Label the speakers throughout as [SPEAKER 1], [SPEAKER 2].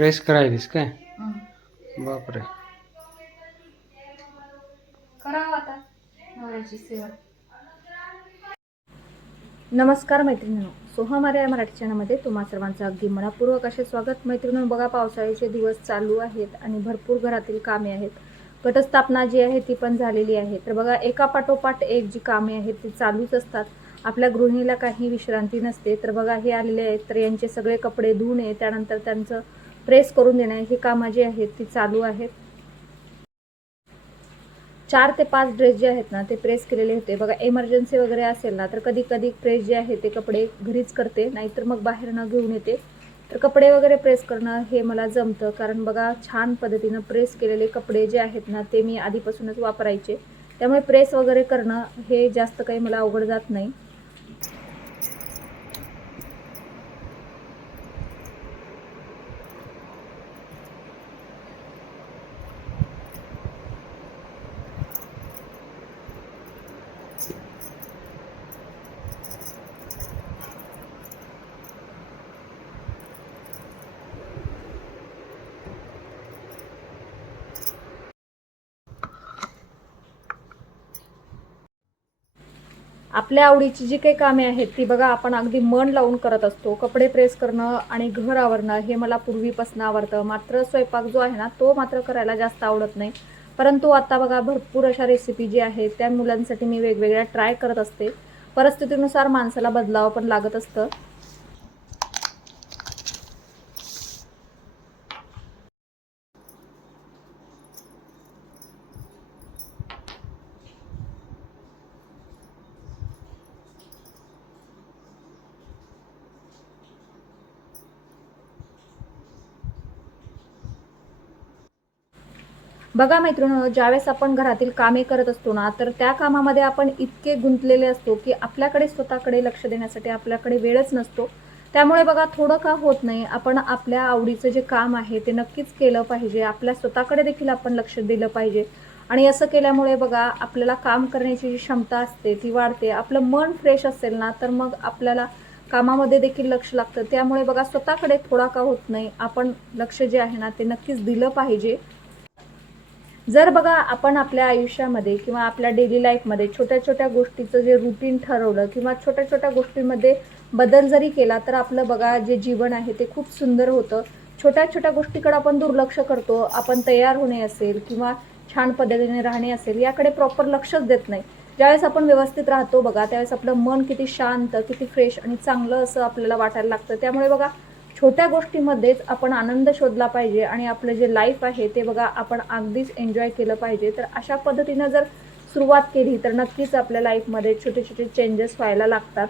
[SPEAKER 1] Press करायलीस काय? बापरे.
[SPEAKER 2] करावं आता नवऱ्याची सेवा. नमस्कार मैत्रिणींनो. सोहम या मराठी चॅनलमध्ये तुम्हा सर्वांचं अगदी मनापूर्वक असे स्वागत. मैत्रिणींनो बघा पावसाळ्याचे दिवस चालू आहेत आणि भरपूर घरातील कामे आहेत. घटस्थापना जी आहे ती पण झालेली आहे. तर बघा एका पाठोपाठ एक जी कामे आहेत ती चालूच असतात. आपल्या गृहिणीला काही विश्रांती नसते. तर बघा हे आलेले आहेत. तर यांचे सगळे कपडे धुणे त्यानंतर त्यांचं प्रेस करून देणे ही कामं जी आहेत ती चालू आहेत. चार ते पाच ड्रेस जे आहेत ना ते प्रेस केलेले होते. बघा एमर्जन्सी वगैरे असेल ना तर कधी कधी प्रेस जे आहे ते कपडे घरीच करते. नाहीतर मग बाहेर न घेऊन येते. तर कपडे वगैरे प्रेस करणं हे मला जमतं. कारण बघा छान पद्धतीनं प्रेस केलेले कपडे जे आहेत ना ते मी आधीपासूनच वापरायचे. त्यामुळे प्रेस वगैरे करणं हे जास्त काही मला अवघड जात नाही. आपल्या आवडीची जी काही कामे आहेत ती बघा आपण अगदी मन लावून करत असतो. कपडे प्रेस करणं आणि घर आवरणं हे मला पूर्वीपासून आवडतं. मात्र स्वयंपाक जो आहे ना तो मात्र करायला जास्त आवडत नाही. परंतु आता बघा भरपूर अशा रेसिपी जी आहेत त्या मुलांसाठी मी वेगवेगळ्या ट्राय करत असते. परिस्थितीनुसार माणसाला बदलावं पण लागत असतं. बघा मैत्रिणी ज्यावेळेस आपण घरातील कामे करत असतो ना तर त्या कामामध्ये आपण इतके गुंतलेले असतो की आपल्याकडे स्वतःकडे लक्ष देण्यासाठी आपल्याकडे वेळच नसतो. त्यामुळे बघा थोडं का होत नाही आपण आपल्या आवडीचं जे काम आहे ते नक्कीच केलं पाहिजे. आपल्या स्वतःकडे देखील आपण लक्ष दिलं पाहिजे. आणि असं केल्यामुळे बघा आपल्याला काम करण्याची जी क्षमता असते ती वाढते. आपलं मन फ्रेश असेल ना तर मग आपल्याला कामामध्ये देखील लक्ष लागतं. त्यामुळे बघा स्वतःकडे थोडा का होत नाही. आपण लक्ष जे आहे ना ते नक्कीच दिलं पाहिजे. जर बघा आपण आपल्या आयुष्यामध्ये किंवा आपल्या डेली लाईफमध्ये छोट्या छोट्या गोष्टीचं जे रुटीन ठरवलं किंवा छोट्या छोट्या गोष्टींमध्ये बदल जरी केला तर आपलं बघा जे जीवन आहे ते खूप सुंदर होतं. छोट्या छोट्या गोष्टीकडे आपण दुर्लक्ष करतो आपण तयार होणे असेल किंवा छान पद्धतीने राहणे असेल याकडे प्रॉपर लक्षच देत नाही. ज्यावेळेस आपण व्यवस्थित राहतो बघा त्यावेळेस आपलं मन किती शांत किती फ्रेश आणि चांगलं असं आपल्याला वाटायला लागतं. त्यामुळे बघा छोट्या गोष्टीमध्येच आपण आनंद शोधला पाहिजे आणि आपलं जे लाईफ आहे ते बघा आपण अगदीच एन्जॉय केलं पाहिजे. तर अशा पद्धतीनं जर सुरुवात केली तर नक्कीच आपल्या लाईफमध्ये छोटे छोटे चेंजेस व्हायला लागतात.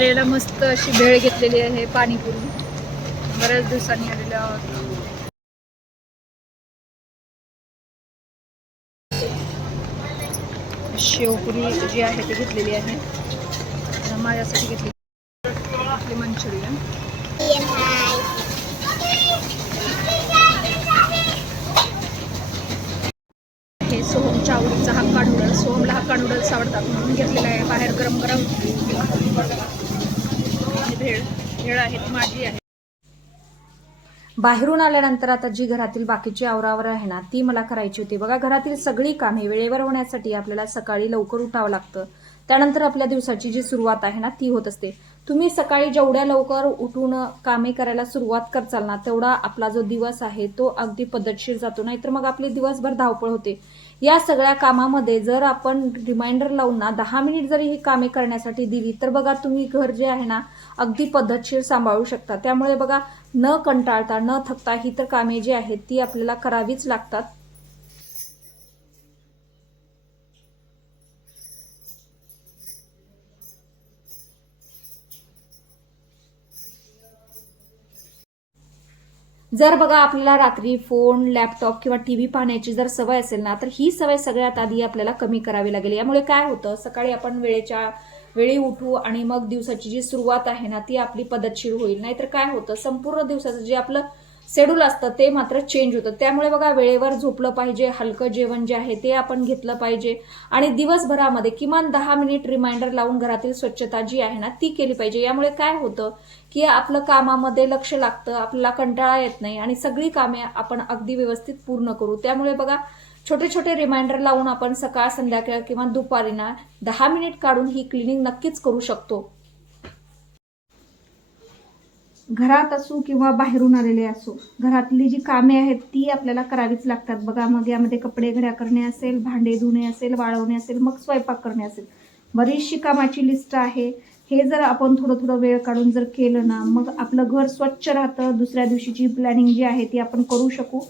[SPEAKER 2] आर्याला मस्त अशी भेळ घेतलेली आहे पाणीपुरी. बऱ्याच दिवसांनी आलेल्या आहोत. शेवपुरी जी आहे ती घेतलेली आहे. माझ्यासाठी घेतली आपली मंचुरियन हे. सोहमच्या आवडीचा हक्का नूडल्स सोहमला हक्का नूडल्स आवडतात म्हणून घेतलेला आहे. बाहेर गरम गरम भेळ भेळ माझी आहे बाहेरून आल्यानंतर आता जी घरातील बाकीची आवरावर आहे ना ती मला करायची होती. बघा घरातील सगळी कामे वेळेवर होण्यासाठी आपल्याला सकाळी लवकर उठावं लागतं. त्यानंतर आपल्या दिवसाची जी सुरुवात आहे ना ती होत असते. तुम्ही सकाळी जेवढ्या लवकर उठून कामे करायला सुरुवात करचाल ना तेवढा आपला जो दिवस आहे तो अगदी पद्धतशीर जातो. नाहीतर मग आपली दिवसभर धावपळ होते. या सगळ्या कामामध्ये जर आपण रिमाइंडर लावून ना दहा मिनिट जरी ही कामे करण्यासाठी दिली तर बघा तुम्ही घर जे आहे ना अगदी पद्धतशीर सांभाळू शकता. त्यामुळे बघा न कंटाळता न थकता ही तर कामे जी आहेत ती आपल्याला करावीच लागतात. जर बघा आपल्याला रात्री फोन लॅपटॉप किंवा टीव्ही पाहण्याची जर सवय असेल ना तर ही सवय सगळ्यात आधी आपल्याला कमी करावी लागेल. यामुळे काय होतं सकाळी आपण वेळेच्या वेळी उठू आणि मग दिवसाची जी सुरुवात आहे ना ती आपली पद्धतशीर होईल. नाहीतर काय होतं संपूर्ण दिवसाचं जे आपलं शेड्यूल असतं ते मात्र चेंज होतं. त्यामुळे बघा वेळेवर झोपलं पाहिजे हलकं जेवण जे आहे ते आपण घेतलं पाहिजे. आणि दिवसभरामध्ये किमान दहा मिनिट रिमाइंडर लावून घरातील स्वच्छता जी आहे ना ती केली पाहिजे. यामुळे काय होतं की आपलं कामामध्ये लक्ष लागतं आपल्याला कंटाळा येत नाही आणि सगळी कामे आपण अगदी व्यवस्थित पूर्ण करू. त्यामुळे बघा छोटे छोटे रिमाइंडर लावून आपण सकाळ संध्याकाळ किंवा दुपारी ना दहा मिनिट काढून ही क्लिनिंग नक्कीच करू शकतो. घरात असो किंवा बाहेरून आलेले असो घरातली जी कामे आहेत ती आपल्याला करावीच लागतात. बघा मग यामध्ये कपडे घड्या करणे असेल भांडे धुणे असेल वाळवणे असेल मग स्वयंपाक करणे असेल. बरीचशी कामाची लिस्ट आहे. हे जर आपण थोडं थोडं वेळ काढून जर केलं ना मग आपलं घर स्वच्छ राहतं. दुसऱ्या दिवशीची प्लॅनिंग जी आहे ती आपण करू शकू.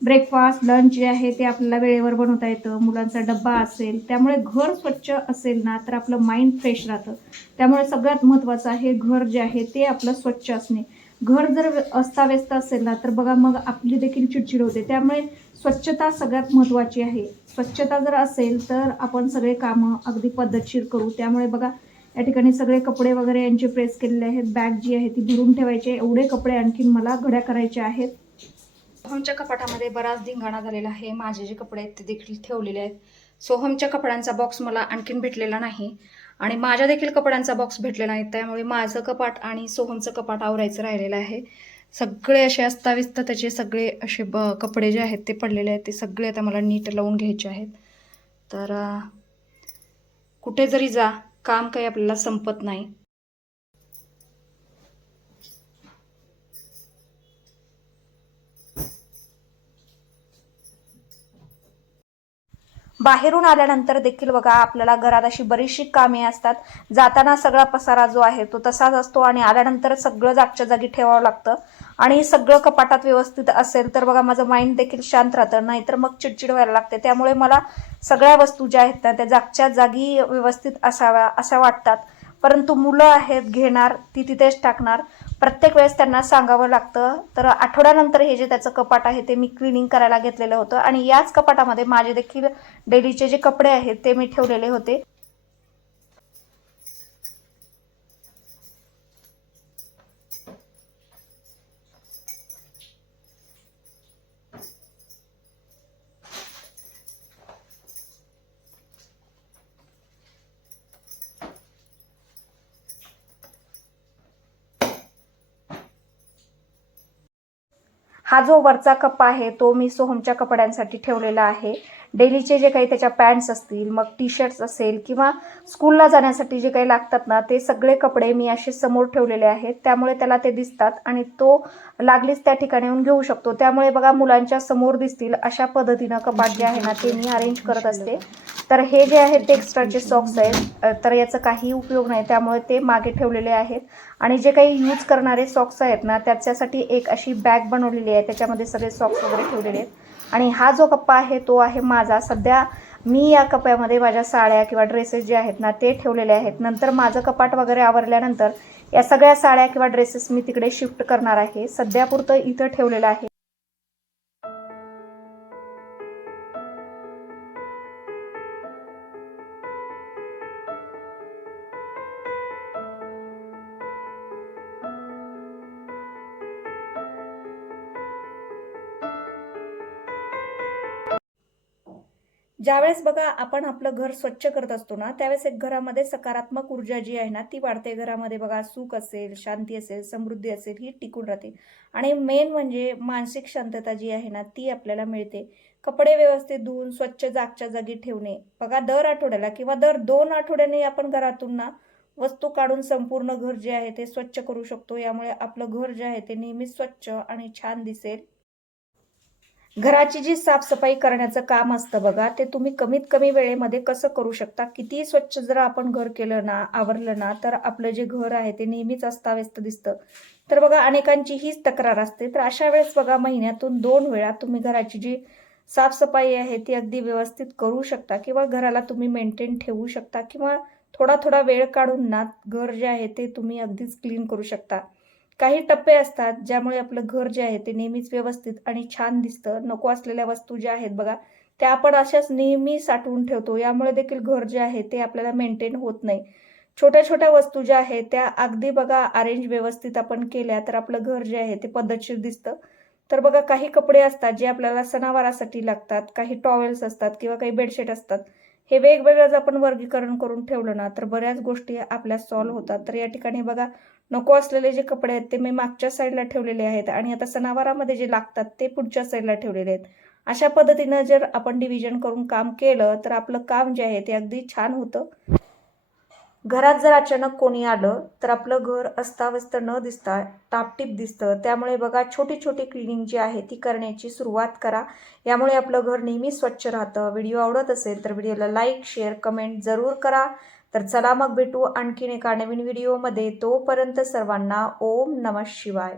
[SPEAKER 2] ब्रेकफास्ट लंच जे आहे ते आपल्याला वेळेवर बनवता येतं मुलांचा डब्बा असेल त्यामुळे घर स्वच्छ असेल ना तर आपलं माइंड फ्रेश राहतं. त्यामुळे सगळ्यात महत्त्वाचं आहे घर जे आहे ते आपलं स्वच्छ असणे. घर जर अस्ताव्यस्त असेल ना तर बघा मग आपली देखील चिडचिड होते. त्यामुळे स्वच्छता सगळ्यात महत्त्वाची आहे. स्वच्छता जर असेल तर आपण सगळे कामं अगदी पद्धतशीर करू. त्यामुळे बघा या ठिकाणी सगळे कपडे वगैरे यांचे प्रेस केलेले आहेत. बॅग जी आहे ती भरून ठेवायचे. एवढे कपडे आणखीन मला घड्या करायचे आहेत. सोहमच्या कपाटामध्ये बराच धिंगाणा झालेला आहे. माझे जे कपडे आहेत ते देखील ठेवलेले आहेत. सोहमच्या कपड्यांचा बॉक्स मला आणखीन भेटलेला नाही आणि माझ्या देखील कपड्यांचा बॉक्स भेटलेला नाही. त्यामुळे माझं कपाट आणि सोहमचं कपाट आवरायचं राहिलेलं आहे. सगळे असे अस्ताव्यस्त त्याचे सगळे असे ब कपडे जे आहेत ते पडलेले आहेत. ते सगळे आता मला नीट लावून घ्यायचे आहेत. तर कुठे जरी जा काम काही आपल्याला संपत नाही. बाहेरून आल्यानंतर देखील बघा आपल्याला घरात अशी बरीचशी कामे असतात. जाताना सगळा पसारा जो आहे तो तसाच असतो आणि आल्यानंतर सगळं जागच्या जागी ठेवावं लागतं. आणि सगळं कपाटात व्यवस्थित असेल तर बघा माझं माइंड देखील शांत राहतं. नाहीतर मग चिडचिड व्हायला लागते. त्यामुळे मला सगळ्या वस्तू ज्या आहेत ना त्या जागच्या जागी व्यवस्थित असाव्या अशा वाटतात. परंतु मुलं आहेत घेणार ती तिथेच टाकणार. प्रत्येक वेळेस त्यांना सांगावं लागतं. तर आठवड्यानंतर हे जे त्याचं कपाट आहे ते मी क्लिनिंग करायला घेतलेलं होतं. आणि याच कपाटामध्ये माझे देखील डेलीचे जे कपडे आहेत ते मी ठेवलेले होते. हा जो वरचा कप्पा आहे तो मी सोहमच्या कपड्यांसाठी ठेवलेला आहे. डेलीचे जे काही त्याच्या पॅन्ट्स असतील मग टी शर्ट्स असेल किंवा स्कूलला जाण्यासाठी जे काही लागतात ना ते सगळे कपडे मी असे समोर ठेवलेले आहेत. त्यामुळे त्याला ते दिसतात आणि तो लागलीच त्या ठिकाणी येऊन घेऊ शकतो. त्यामुळे बघा मुलांच्या समोर दिसतील अशा पद्धतीनं कपाट जे आहे ना ते मी अरेंज करत असते. तर हे जे आहेत ते एक्स्ट्राचे सॉक्स आहेत तर याचा काही उपयोग नाही. त्यामुळे ते मागे ठेवलेले आहेत. आणि जे काही यूज करणारे सॉक्स आहेत ना त्याच्यासाठी एक अशी बॅग बनवलेली आहे. त्याच्यामध्ये सगळे सॉक्स वगैरे ठेवलेले आहेत. आणि हा जो कप्पा आहे तो आहे माझा. सध्या मी या कप्प्यामध्ये माझ्या साड्या किंवा ड्रेसेस जे आहेत ना ते ठेवलेले आहेत. नंतर माझं कपाट वगैरे आवरल्यानंतर या सगळ्या साड्या किंवा ड्रेसेस मी तिकडे शिफ्ट करणार आहे. सध्यापुरतं इथं ठेवलेलं आहे. ज्यावेळेस बघा आपण आपलं घर स्वच्छ करत असतो ना त्यावेळेस एक घरामध्ये सकारात्मक ऊर्जा जी आहे ना ती वाढते. घरामध्ये बघा सुख असेल शांती असेल समृद्धी असेल ही टिकून राहते. आणि मेन म्हणजे मानसिक शांतता जी आहे ना ती आपल्याला मिळते. कपडे व्यवस्थित धुवून स्वच्छ जागच्या जागी ठेवणे. बघा दर आठवड्याला किंवा दर दोन आठवड्याने आपण घरातून ना वस्तू काढून संपूर्ण घर जे आहे ते स्वच्छ करू शकतो. यामुळे आपलं घर जे आहे ते नेहमीच स्वच्छ आणि छान दिसेल. घराची जी साफसफाई करण्याचं काम असतं बघा ते तुम्ही कमीत कमी वेळेमध्ये कसं करू शकता? कितीही स्वच्छ जर आपण घर केलं ना आवरलं ना तर आपलं जे घर आहे ते नेहमीच अस्ताव्यस्त दिसतं. तर बघा अनेकांची हीच तक्रार असते. तर अशा वेळेस बघा महिन्यातून दोन वेळा तुम्ही घराची जी साफसफाई आहे ती अगदी व्यवस्थित करू शकता किंवा घराला तुम्ही मेंटेन ठेवू शकता किंवा थोडा थोडा वेळ काढून ना घर जे आहे ते तुम्ही अगदीच क्लीन करू शकता. काही टप्पे असतात ज्यामुळे आपलं घर जे आहे ते नेहमीच व्यवस्थित आणि छान दिसतं. नको असलेल्या वस्तू ज्या आहेत बघा त्या आपण अशाच नेहमी साठवून ठेवतो. यामुळे देखील घर जे आहे ते आपल्याला मेंटेन होत नाही. छोट्या छोट्या वस्तू ज्या आहेत त्या अगदी बघा अरेंज व्यवस्थित आपण केल्या तर आपलं घर जे आहे ते पद्धतशीर दिसतं. तर बघा काही कपडे असतात जे आपल्याला सणावारासाठी लागतात काही टॉवेल्स असतात किंवा काही बेडशीट असतात. हे वेगवेगळं जर आपण वर्गीकरण करून ठेवलं ना तर बऱ्याच गोष्टी आपल्या सॉल्व्ह होतात. तर या ठिकाणी बघा नको असलेले जे कपडे आहेत ते मी मागच्या साईडला ठेवलेले आहेत आणि आता सणावारामध्ये जे लागतात ते पुढच्या साईडला ठेवलेले आहेत. अशा पद्धतीनं जर आपण डिव्हिजन करून काम केलं तर आपलं काम जे आहे ते अगदी छान होतं. घरात जर अचानक कोणी आलं तर आपलं घर अस्ताव्यस्त न दिसता टापटीप दिसतं. त्यामुळे बघा छोटी छोटी क्लिनिंग जी आहे ती करण्याची सुरुवात करा. यामुळे आपलं घर नेहमी स्वच्छ राहतं. व्हिडिओ आवडत असेल तर व्हिडिओला लाईक शेअर कमेंट जरूर करा. तर चला मग भेटू आणखीन एका नवीन व्हिडिओमध्ये. तोपर्यंत सर्वांना ओम नमः शिवाय.